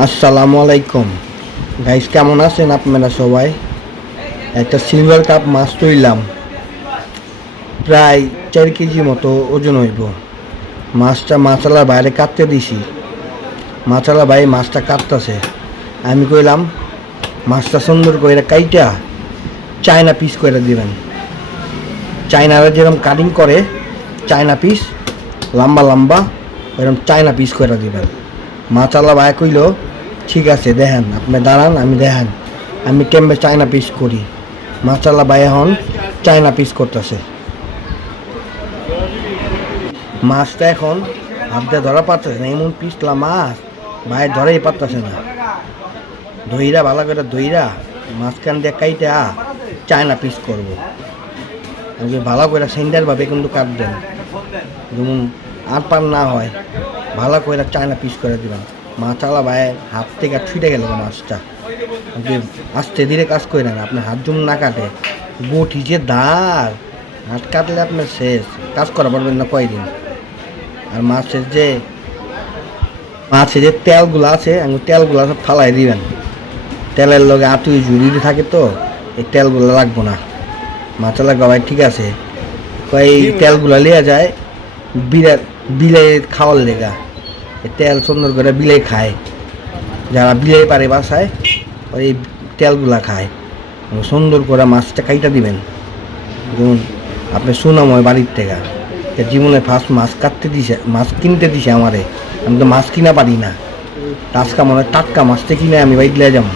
আসসালামু আলাইকুম গাইস, কেমন আছেন আপনারা সবাই? একটা সিলভার কাপ মাছ তৈলাম, প্রায় 4 কেজি মতো ওজন হইব। মাছটা মাছালার বাইরে কাটতে দিছি, মাছালা ভাই মাছটা কাটতেছে। আমি কইলাম মাছটা সুন্দর করে কাইটা চায়না পিস করে দিবেন। চায়নারা যেরকম কাটিং করে চায়না পিস, লম্বা লম্বা ওইরকম চায়না পিস করে দিবেন। মাছালা ভাই কইল ঠিক আছে, দেখেন আপনি দাঁড়ান, আমি দেখেন আমি কেমবে চায়না পিস করি। মাছালা ভাই এখন চায়না পিস করতেছে। মাছটা এখন হাত দিয়ে ধরা পারতেছে না, এমন পিসলা মাছ ভাই ধরেই পারতেছে না। দইরা ভালো করে দইরা মাঝখান দিয়ে কাইটা চায়না পিস করব। ভালো করে সেন্টারভাবে কিন্তু কাটবেন, যেমন আর পার না হয়, ভালো করে চায়না পিস করে দিবেন। মাছালা ভাই হাত থেকে ছুটে গেল মাছটা। আস্তে ধীরে কাজ করে নেন, আপনার হাত জুম না কাটে বটি যে দাঁড়, হাত কাটলে আপনার শেষ, কাজ করা পারবেন না কয়দিন। আর মাছের যে তেলগুলো আছে আমি তেলগুলো সব ফালাই দিবেন। তেলের লগে আতুই জুড়ি থাকে তো এই তেলগুলো লাগবো না। মাছালা ভাই ঠিক আছে, এই তেলগুলো লিয়া যায় বিলাই খাওয়ার লেগা। তেল সুন্দর করে বিলাই খায়, যারা বিলাই পারে বাসায় ওই তেলগুলা খায়। সুন্দর করে মাছটা কাইটা দিবেন। যেমন আপনি সুনাময় বাড়ির থেকে জীবনে ফার্স্ট মাছ কাটতে দিছে, মাছ কিনতে দিছে আমারে। আমি তো মাছ কিনা পারি না, টাটকা মাছটা কিনে আমি বাইক লিয়ে যাবো,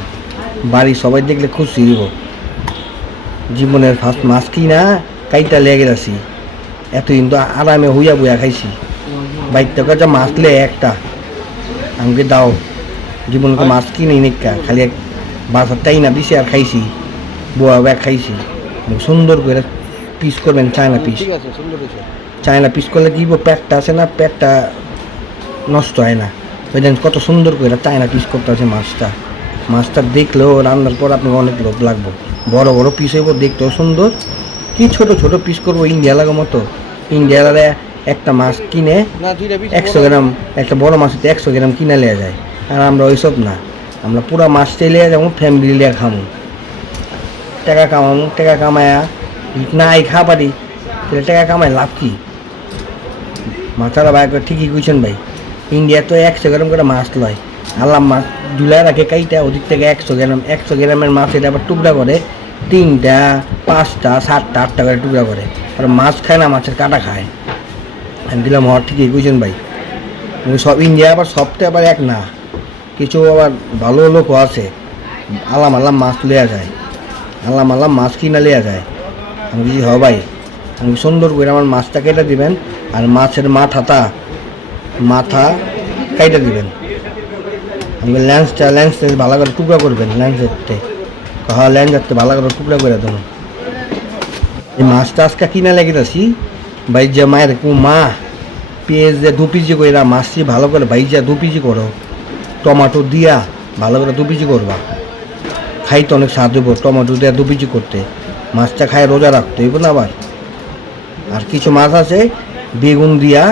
বাড়ি সবাই দেখলে খুশি দিব। জীবনের ফার্স্ট মাছ কিনা কাইটা লেগে গেছি, এতদিন তো আরামে হইয়া বইয়া খাইছি। বাইক থেকে যা মাছ লে একটা আমাকে দাও, জীবনে তো মাছ কিনে নিকা খালি এক বাজারটাই না দিছে আর খাইছি, বোয়া ব্যাগ খাইছি। সুন্দর করে পিস করবেন, চায়না পিস। চায়না পিস করলে কি পেটটা আছে না, পেটটা নষ্ট হয় না। ওই দেন কত সুন্দর করে চায়না পিস করতে আছে মাছটা দেখলেও রান্নার পর আপনাকে অনেক লোভ লাগবে। বড় বড় পিস হইব, দেখতেও সুন্দর। কি ছোট ছোট পিস করবো ইন্ডিয়া লাগা মতো। ইন্ডিয়ারে একটা মাছ কিনে 100 গ্রাম, একটা বড় মাছ 100 গ্রাম কিনে নেওয়া যায়। আর আমরা ওইসব না, আমরা পুরা মাছটাই লিয়ে যাবো, ফ্যামিলি লিয়ে খামো, টাকা কামাবো। টাকা কামায়া নাই খাবারই, তাহলে টাকা কামায় লাভ কি? মাথাটা ভাই ঠিকই কইছেন ভাই। ইন্ডিয়া তো 100 গ্রাম করে মাছ লয়, আল্লাহ মাছ জুলাই রাখে কাইটা ওদিক থেকে 100 গ্রামের মাছ এটা আবার টুকরা করে 3টা 5টা 7টা 8টা করে টুকরা করে। আর মাছ খায় না, মাছের কাটা খায়। আমি দিলাম হওয়ার ঠিকই কইছেন ভাই। সব ইন্ডিয়া আবার সবটা আবার এক না, কিছু আবার ভালো লোকও আছে, আলাম মাছ লিয়া যায়, আলাম মাছ কিনা লিয়া যায়। আমি কিছু হ ভাই, আমি সুন্দর করে আমার মাছটা কেটে দিবেন। আর মাছের মাথা কেটে দিবেন। আমি ল্যান্সটা ভালো করে টুকরা করবেন, ল্যান্সেরতে ভালো করে টুকরা করে দেবেন। এই মাছটা আজকে কিনা লেগেছি ভাই, যে মায়ের মা পেঁয়াজ দিয়ে 2 পিজি করে মাছটি ভালো করে ভাইজা 2 পিজি করো, টমাটো দিয়া ভালো করে 2 পিজি করবা, খাইতে অনেক স্বাদ হইব। টমেটো দিয়ে 2 পিজি করতে, মাছটা খায় রোজা রাখতে হইব না আবার। আর কিছু মাছ আছে বেগুন দিয়া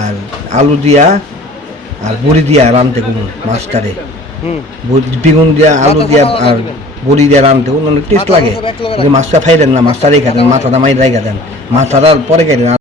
আর আলু দিয়া আর বড়ি দিয়া রানতে কোনো মাছটারে, বেগুন দিয়া আলু দিয়া আর বড়ি দিয়া রানতে অনেক টেস্ট লাগে। মাছটা খাইলেন না, মাছটা রেখে দেন, মাথাটা মাই রেখে দেন, মাথাটা পরে খাইলেন।